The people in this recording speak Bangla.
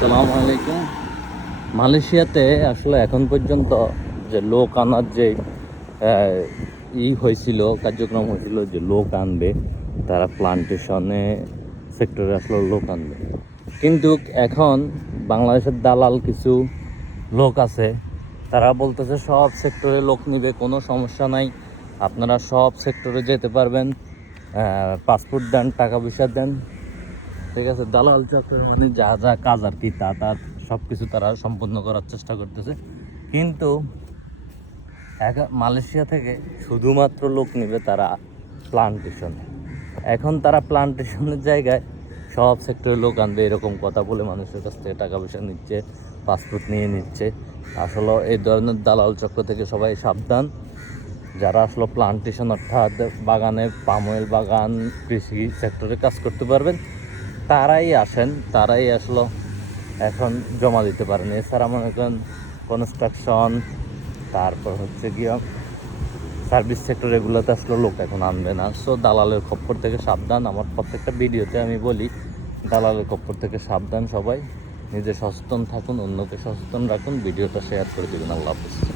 সালাম আলাইকুম। মালয়েশিয়াতে আসলে এখন পর্যন্ত যে লোক আনার যে ই হয়েছিল, কার্যক্রম হয়েছিল যে লোক আনবে, তারা প্লান্টেশনে সেক্টরে আসলে লোক আনবে। কিন্তু এখন বাংলাদেশের দালাল কিছু লোক আছে, তারা বলতেছে সব সেক্টরে লোক নিবে, কোনো সমস্যা নাই। আপনারা সব সেক্টরে যেতে পারবেন। পাসপোর্ট দেন, টাকা পয়সা দেন। ঠিক আছে? দালাল চক্রের মানে যা যা কাজ আর কি, তা তার সব কিছু তারা সম্পন্ন করার চেষ্টা করতেছে। কিন্তু এক- মালয়েশিয়া থেকে শুধুমাত্র লোক নেবে তারা প্লান্টেশনে এখন তারা প্লান্টেশনের জায়গায় সব সেক্টরের লোক আনবে, এরকম কথা বলে মানুষের কাছ থেকে টাকা পয়সা নিচ্ছে পাসপোর্ট নিয়ে নিচ্ছে। আসলে এই ধরনের দালাল চক্র থেকে সবাই সাবধান। যারা আসলে প্লান্টেশন অর্থাৎ বাগানে পাম পাময়েল বাগান কৃষি সেক্টরে কাজ করতে পারবেন তারাই আসেন, তারাই আসলো। এখন জমা দিতে পারেন। এছাড়া মনে করেন কনস্ট্রাকশন তারপর হচ্ছে গিয়ে সার্ভিস সেক্টর এগুলোতে আসলে লোক এখন আনবে না। সো দালালের খপ্পর থেকে সাবধান। আমার প্রত্যেকটা ভিডিওতে আমি বলি, দালালের খপ্পর থেকে সাবধান সবাই। নিজে সচেতন থাকুন, অন্যকে সচেতন রাখুন। ভিডিওটা শেয়ার করে দেবেন। আল্লাহ হাফিজ।